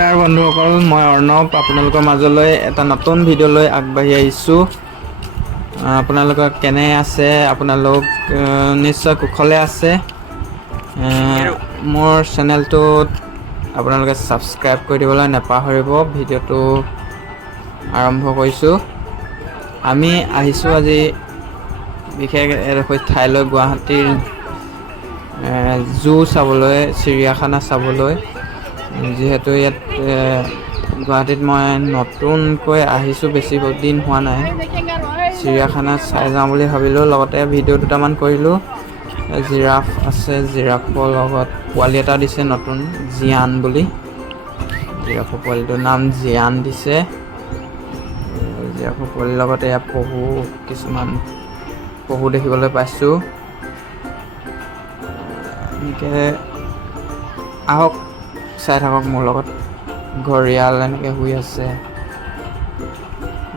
নমস্কাৰ বন্ধুসকল, মই অৰ্ণৱ আপোনালোকৰ মাজলৈ এটা নতুন ভিডিঅ' লৈ আগবাঢ়ি আহিছোঁ। আপোনালোক কেনে আছে? আপোনালোক নিশ্চয় কুশলে আছে। মোৰ চেনেলটোত আপোনালোকে ছাবস্ক্ৰাইব কৰি দিবলৈ নাপাহৰিব। ভিডিঅ'টো আৰম্ভ কৰিছোঁ। আমি আহিছোঁ আজি বিশেষ এডোখৰ ঠাইলৈ, গুৱাহাটীৰ জু চাবলৈ, চিৰিয়াখানা চাবলৈ। যিহেতু ইয়াত গুৱাহাটীত মই নতুনকৈ আহিছোঁ, বেছি দিন হোৱা নাই। চিৰিয়াখানাত চাই যাওঁ বুলি ভাবিলোঁ, লগতে ভিডিঅ' দুটামান কৰিলোঁ। জিৰাফ আছে, জিৰাফৰ লগত পোৱালি এটা দিছে নতুন, জিয়ান বুলি। জিৰাফৰ পোৱালিটোৰ নাম জিয়ান দিছে। জিৰাফৰ পোৱালিৰ লগতে ইয়াত কিছুমান পহু দেখিবলৈ পাইছোঁ। এনেকৈ আহক, চাই থাকক মোৰ লগত। ঘঁৰিয়াল এনেকৈ শুই আছে।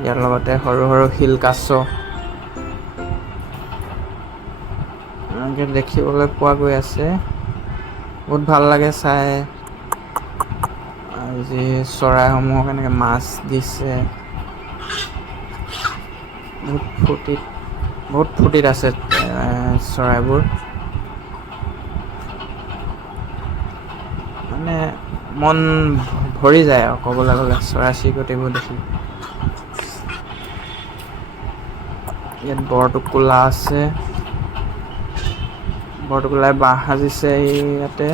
ইয়াৰ লগতে সৰু সৰু শিল কাছ এনেকৈ দেখিবলৈ পোৱা গৈ আছে। বহুত ভাল লাগে চাই। যি চৰাইসমূহক এনেকৈ মাছ দিছে। বহুত ফূৰ্তিত আছে চৰাইবোৰ। মানে মন ভৰি যায় আৰু ক'বলৈ গ'লে চৰাই চিৰিকটিবোৰ দেখি। ইয়াত বৰটোকোলা আছে। বৰটোকোলাই বাঁহ সাজিছে ইয়াতে।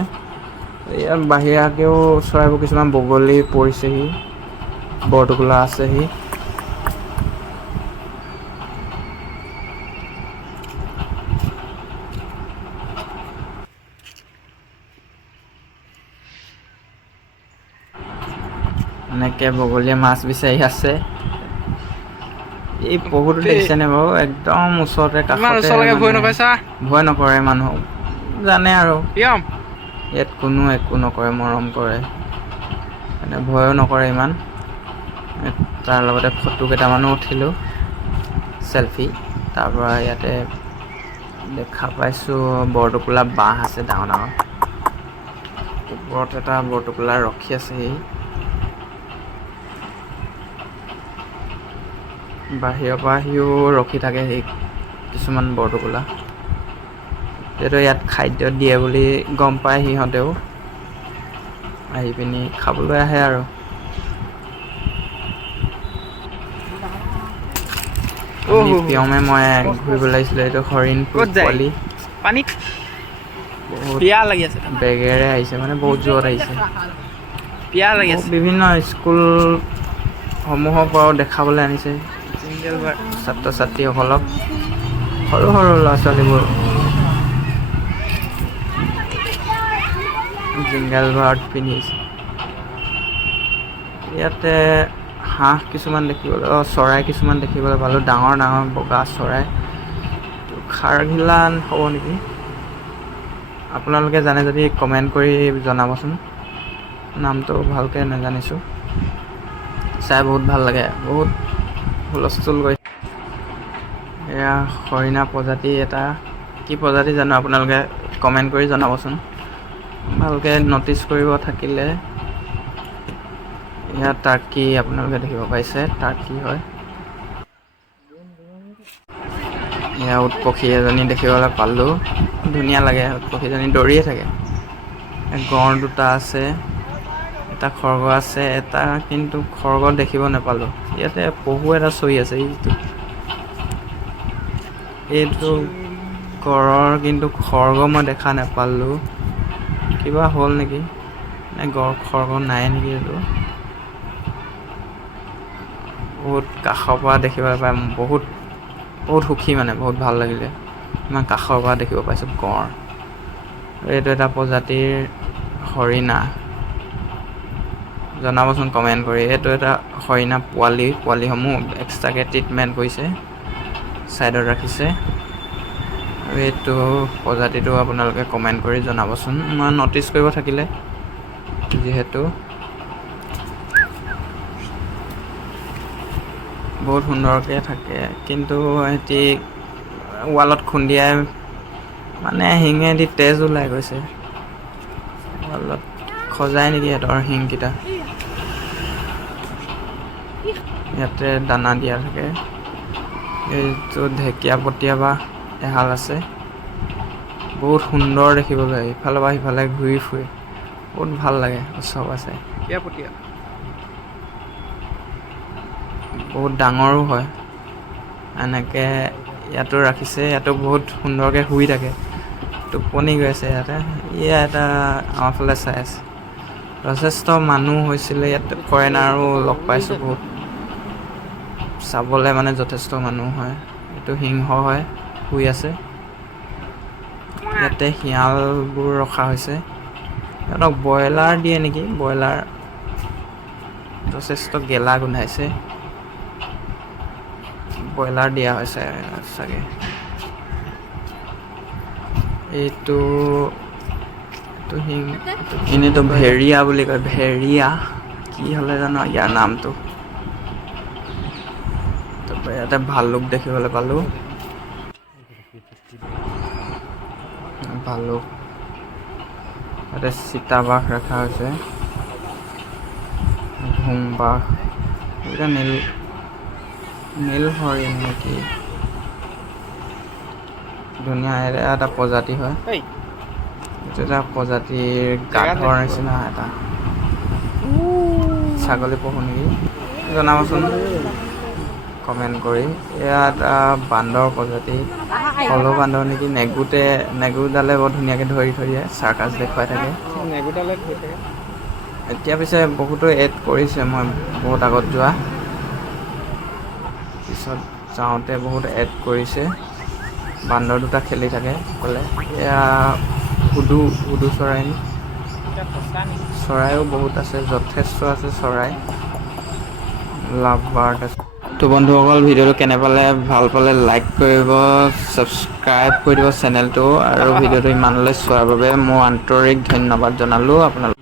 ইয়াত বাহিৰাকেও চৰাইবোৰ কিছুমান বগলী পৰিছেহি। বৰটোকোলা আছেহি। এনেকৈ বগলীয়ে মাছ বিচাৰি আছে। এই পহুটো দেখিছেনে বাৰু? একদম ওচৰতে, কাষতে। ভয় নকৰে মানুহক, জানে আৰু ইয়াত কোনো একো নকৰে, মৰম কৰে, মানে ভয়ো নকৰে ইমান। তাৰ লগতে ফটো কেইটামানো উঠিলোঁ, চেলফি। তাৰপৰা ইয়াতে দেখা পাইছোঁ বৰটোকোলা বাঁহ আছে ডাঙৰ ডাঙৰ। ওপৰত এটা বৰটোকোলা ৰখি আছেহি। বাহিৰৰ পৰা সিও ৰখি থাকে, সেই কিছুমান বৰটোকোলা। যিহেতু ইয়াত খাদ্য দিয়ে বুলি গম পায় সিহঁতেও, আহি পিনি খাবলৈ আহে আৰু। পিয়মে মই ঘূৰিব লাগিছিলে। এইটো হৰিণ পোৱালি বহুত বেগেৰে আহিছে, মানে বহুত জোৰত আহিছে। বিভিন্ন স্কুলসমূহৰ পৰাও দেখাবলৈ আনিছে ছাত্ৰ ছাত্ৰীসকলক, সৰু সৰু ল'ৰা ছোৱালীবোৰ। জিংগাল বাৰ্ড পিন্ধিছে। ইয়াতে হাঁহ কিছুমান দেখিবলৈ, চৰাই কিছুমান দেখিবলৈ পালোঁ, ডাঙৰ ডাঙৰ বগা চৰাই। খাৰঘিলা হ'ব নেকি? আপোনালোকে জানে যদি কমেণ্ট কৰি জনাবচোন। নামটো ভালকৈ নাজানিছোঁ। চাই বহুত ভাল লাগে, বহুত হুলস্থুল কৰি। এয়া হৰিণা প্ৰজাতি এটা, কি প্ৰজাতি জানো, আপোনালোকে কমেণ্ট কৰি জনাবচোন। ভালকৈ ন'টিচ কৰিব থাকিলে। ইয়াত টাৰ্কি আপোনালোকে দেখিব পাইছে, টাৰ্কি হয়। এয়া উট পক্ষী এজনী দেখিবলৈ পালোঁ, ধুনীয়া লাগে। উট পক্ষীজনী দৌৰিয়ে থাকে। গঁড় দুটা আছে, এটা খৰ্গ আছে, এটা কিন্তু খৰ্গ দেখিব নাপালোঁ। ইয়াতে পহু এটা চৰি আছে। এইটো গঁড়ৰ কিন্তু খৰ্গ মই দেখা নাপালোঁ, কিবা হ'ল নেকি? নে গঁড় খৰ্গ নাই নেকি? এইটো বহুত কাষৰ পৰা দেখিবলৈ পাই, বহুত সুখী, মানে বহুত ভাল লাগিলে। ইমান কাষৰ পৰা দেখিব পাইছোঁ গঁড়। এইটো এটা প্ৰজাতিৰ হৰিণা। জনাবচোন কমেণ্ট কৰি। এইটো এটা হৰিণা পোৱালিসমূহ এক্সট্ৰাকৈ ট্ৰিটমেণ্ট কৰিছে, ছাইডত ৰাখিছে। আৰু এইটো প্ৰজাতিটো আপোনালোকে কমেণ্ট কৰি জনাবচোন, মই ন'টিচ কৰিব থাকিলে। যিহেতু বহুত সুন্দৰকৈ থাকে, কিন্তু সিহঁতি ৱালত খুন্দিয়াই, মানে শিঙেদি তেজ ওলাই গৈছে। ৱালত খজাই নেকি সিহঁতৰ শিংকেইটা। ইয়াতে দানা দিয়া থাকে। এইটো ঢেকীয়াপতীয়া বা এহাল আছে, বহুত সুন্দৰ দেখিবলৈ, ইফালৰ পৰা সিফালে ঘূৰি ফুৰে, বহুত ভাল লাগে ওচৰৰ পৰা চাই। বহুত ডাঙৰো হয়। এনেকৈ ইয়াতো ৰাখিছে, ইয়াতো বহুত সুন্দৰকৈ শুই থাকে, টোপনি গৈ আছে ইয়াতে। এটা আমাৰ ফালে চাই আছে। যথেষ্ট মানুহ হৈছিলে ইয়াত, ফৰেইনাৰো লগ পাইছোঁ বহুত, চাবলৈ মানে যথেষ্ট মানুহ হয়। এইটো সিংহ হয়, শুই আছে। ইয়াতে শিয়ালবোৰ ৰখা হৈছে, সিহঁতক ব্ৰইলাৰ দিয়ে নেকি, ব্ৰইলাৰ যথেষ্ট গেলা গোন্ধাইছে, ব্ৰইলাৰ দিয়া হৈছে চাগে। এইটো এনেইতো ভেৰিয়া বুলি কয়, ভেৰিয়া কি হ'লে জানো ইয়াৰ নামটো। তাৰপৰা ইয়াতে ভালুক দেখিবলৈ পালোঁ, ভালুক। ইয়াতে চিতাবাঘ ৰখা হৈছে, ঘোংবাঘ, এইকেইটা নীল হৰিণ নেকি, ধুনীয়া এটা প্ৰজাতি হয়। এইটো এটা প্ৰজাতিৰ গাধৰ নিচিনা এটা ছাগলী পহু নেকি, জনাবচোন কমেণ্ট কৰি। ইয়াত বান্দৰ প্ৰজাতি, হলৌ বান্দৰ নেকি, নেগুৰডালে বৰ ধুনীয়াকৈ ধৰি দিয়ে, চাৰ্কাছ দেখুৱাই থাকে। এতিয়া পিছে বহুতো এড কৰিছে, মই বহুত আগত যোৱা, পিছত যাওঁতে বহুত এড কৰিছে। বান্দৰ দুটা খেলি থাকে অকলে। এয়া হুদু চৰাই, চৰাইও বহুত আছে, যথেষ্ট আছে চৰাই, লাভ বাৰ্ড আছে। তো বন্ধুসকল, ভিডিঅ'টো কেনে পালে, ভাল পালে লাইক কৰিব, ছাবস্ক্ৰাইব কৰি দিব চেনেলটো, আৰু ভিডিঅ'টো ইমানলৈ চোৱাৰ বাবে মোৰ আন্তৰিক ধন্যবাদ জনালোঁ আপোনালোক।